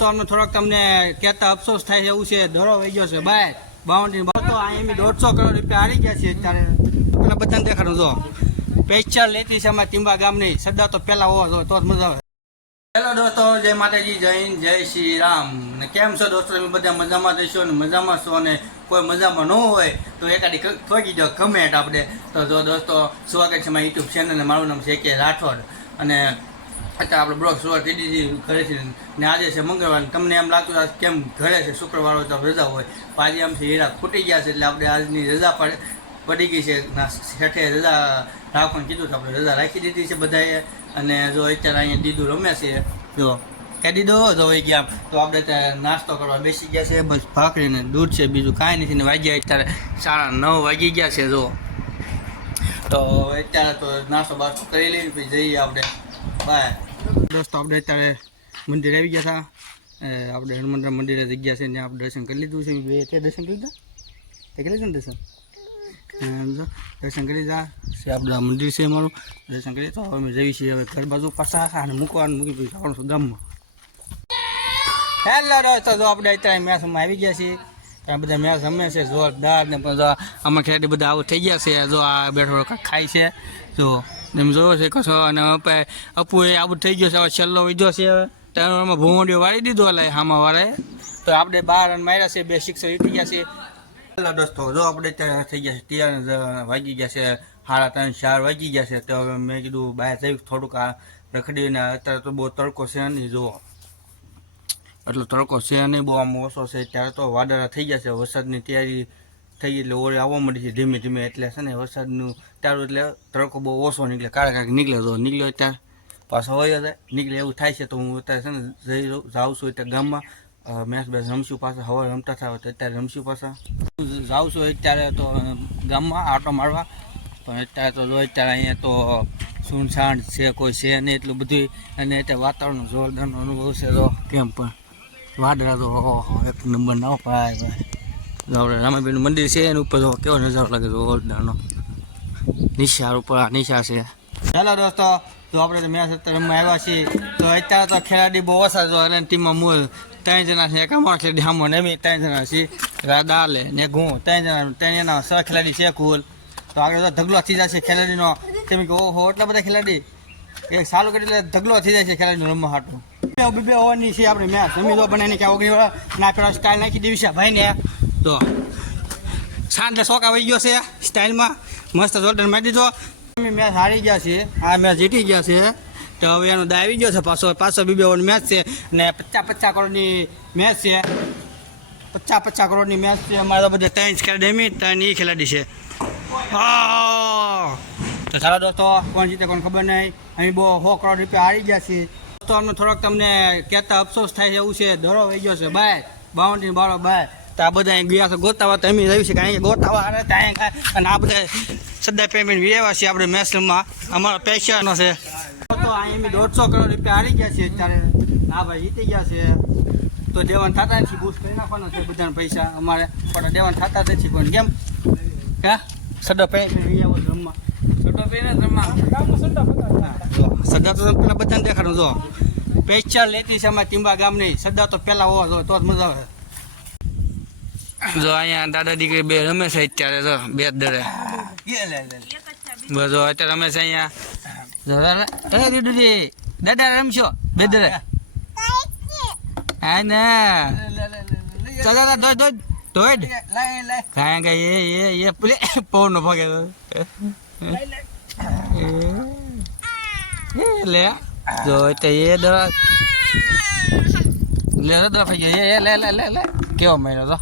દોસ્તો અમને થોડોક તમને કહેતા અફસોસ થાય એવું છે, દરો વહી ગયો છે. બાય બાઉન્ડ્રી તો અહીંયા દોઢસો કરોડ રૂપિયા હારી ગયા છે અત્યારે. પેલા બધાને દેખાડું, જો. પેચર લેતી છે અમારા ટીંબા ગામની. સદા તો પેલા હોવા તો જ મજા આવે. હેલો દોસ્તો, જય માતાજી, જય હિન્દ, જય શ્રી રામ. ને કેમ છો દોસ્તો, તમે બધા મજામાં રહેશો ને મજામાં છો ને કોઈ મજામાં ન હોય, તો એકાદી થોડી દો કમેન્ટ આપણે તો જો દોસ્તો, સ્વાગત છે મારા યુટ્યુબ ચેનલ મારું નામ છે કે રાઠોડ. અને અત્યારે આપણે બ્લોગ શરૂઆત કરી દીધી ઘરેથી ને આજે છે મંગળવાર. તમને એમ લાગતું આજ કેમ ઘરે છે શુક્રવાર હોય તો રજા હોય. આજે આમ છે હીરા ખૂટી ગયા છે, એટલે આપણે આજની રજા પડે પડી ગઈ છે. શેઠે રજા રાખવાનું કીધું તો આપણે રજા રાખી દીધી છે બધાએ. અને જો અત્યારે અહીંયા દીદું રમે છે, જો કહી દીધો જો હોય ગયા તો આપણે ત્યાં નાસ્તો કરવા બેસી ગયા છે. બસ ભાખરીને દૂધ છે, બીજું કાંઈ નથી. ને વાગ્યા અત્યારે સાડા નવ વાગી ગયા છે, જો. તો અત્યારે તો નાસ્તો બાસ્તો કરી લઈએ, પછી જઈએ આપણે બાય દોસ્તો, આપણે અત્યારે મંદિર આવી ગયા હતા આપણે હનુમાન મંદિરે જગ્યા છે ત્યાં આપણે દર્શન કરી લીધું છે. બે તે દર્શન કરી લીધા? તે કરી લીધું દર્શન? દર્શન કરી લીધા. છે આપણે મંદિર છે અમારું. દર્શન કરી તો અમે જઈએ છીએ હવે ઘર બાજુ પાછા અને મૂકવાનું, મૂકી પછી જવાનું છું ગામમાં. હેલો દોસ્તો, જો આપણે અત્યારે મેસમાં આવી ગયા છીએ. ત્યાં બધા મેચ રમે છે. જોરદાર ને આમાં ખેલાડી બધા આવું થઈ ગયા છે. જો આ બેઠો ખાય છે. જો એમ જોયો છે કશો. અને અપે એ આવું થઈ ગયો છે. હવે છેલ્લો વીધો છે હવે. ત્રણ ભૂંડીઓ વાળી દીધો એટલે હામાં વાળાએ તો આપણે બાર રન માર્યા છે. બે સિક્સ જીતી ગયા છે. હેલો દોસ્તો, જો આપણે અત્યારે થઈ ગયા છે. ત્યાં વાગી ગયા છે. સાડા ત્રણ, ચાર વાગી ગયા છે. તો હવે મેં કીધું બહાર જઈ થોડુંક આ રખડીને અત્યારે તો બહુ તડકો છે નહીં. જુઓ. એટલો તડકો છે નહીં, બહુ આમ ઓછો છે. ત્યારે તો વાદળા થઈ છે. વરસાદની તૈયારી થઈ એટલે ઓળી આવવા મળી છે ધીમે ધીમે. એટલે છે ને વરસાદનું ત્યારે એટલે તડકો બહુ ઓછો નીકળે. કાળા કાંઈક નીકળે તો નીકળ્યો ત્યારે પાછો હોય જાય નીકળે એવું થાય છે તો હું અત્યારે છે ને જઈ જાઉં છું અત્યારે ગામમાં. મેચ બેચ રમશું પાછા. હવે રમતા થાય તો અત્યારે રમશું પાછા. જાઉં છું અત્યારે તો ગામમાં આટો મારવા. પણ અત્યારે તો જો અત્યારે અહીંયા તો સુનસાન છે, કોઈ છે નહીં. એટલું બધું અને અત્યારે વાતાવરણ જોરદારનો અનુભવ છે. તો કેમ પણ. વાદળા તો એક નંબર ના ભાઈ ભાઈ. આપણે રામાબીનું મંદિર છે, એની ઉપર તો કેવો નજારો લાગે છે જોરદારનો નિશાળ ઉપર આ નિશા છે. હેલો દોસ્તો, તો આપણે મેચ અત્યારે રમવા આવ્યા છીએ. તો અત્યારે તો ખેલાડી બહુ ઓછા છો, અને ટીમમાં મૂળ ત્રણ જણા છે, એક અમારા ખેલાડી હામો ને એમ ત્રણ જણા છીએ. દાલે ને ઘઉં ત્રણ જણા, ત્રણ એના છ ખેલાડી છે કુલ. તો આગળ તો ઢગલો થઈ જાય છે ખેલાડીનો. તેમ કે ઓહો, એટલા બધા ખેલાડી? એક સારું કરી ઢગલો થઈ જાય છે ખેલાડીનો રમવા હાટું. બે બે ઓવરની છે. આપણે મેચ જમી દો બનાવીને કે ઓગણી ના પેલા સ્ટાઇલ નાખી દેવી છે તો સાંજે સોકા વહી ગયો છે સ્ટાઇલમાં મસ્ત જોરદાર મારી દીધો. અમે મેચ હારી ગયા છીએ. આ મેચ જીતી ગયા છે તો હવે એનો દા આવી ગયો છે પાછો. પાછો બીબે ઓવર મેચ છે. ને પચાસ પચાસ કરોડની મેચ છે. પચાસ પચાસ કરોડની મેચ છે. અમારે તો બધા ત્રણ ખેલાડી ત્રણ એ ખેલાડી છે! તો સારા દોસ્તો, કોણ જીતે કોણ ખબર નહીં. અહીં બહુ સો કરોડ રૂપિયા હારી ગયા છીએ. દોસ્તો અમને થોડોક તમને કહેતા અફસોસ થાય છે, એવું છે દરો વહી ગયો છે. બાય બાઉન્ડ્રી બાળો બાય. તો આ બધા ગયા છે. ગોતાવા તો અમે રહ્યું છે કે અહીં ગોતાવા અને કાંઈ અને આ બધા સદા પેમેન્ટ વ્યવહાર છે આપણે મેસલમાં. અમારા પૈસાનો છે. તો અહીં અમે દોઢસો કરોડ રૂપિયા હારી ગયા છે અત્યારે. ના ભાઈ, જીતી ગયા છે. તો દેવાન થતા નથી, બુશ કરી નાખવાના છે બધાના પૈસા અમારે. પણ દેવાન થતા નથી, પણ કેમ? હા? સદા પેમેન્ટ વ્યવહાર રમવા. સદા તો પેલા બધાને દેખાડું જો. પેચર લેતી છે અમારા ટીંબા ગામની. સદા તો પેલા હોવા જો તો જ મજા આવે. જો અહીંયા દાદા દીકરી બે રમે છે અત્યારે જો બે દરે. બસ અત્યારે રમે છે અહીંયા. એ દાદા રમશો? બે દરે. હા ને. ચાલ દાદા કાંઈ કાંઈ એ એ એ પવન નો ભાગે એ લે. જો તે એ દરા લે દરા ભાઈ એ, લે લે લે લે કેવો મેળો તો?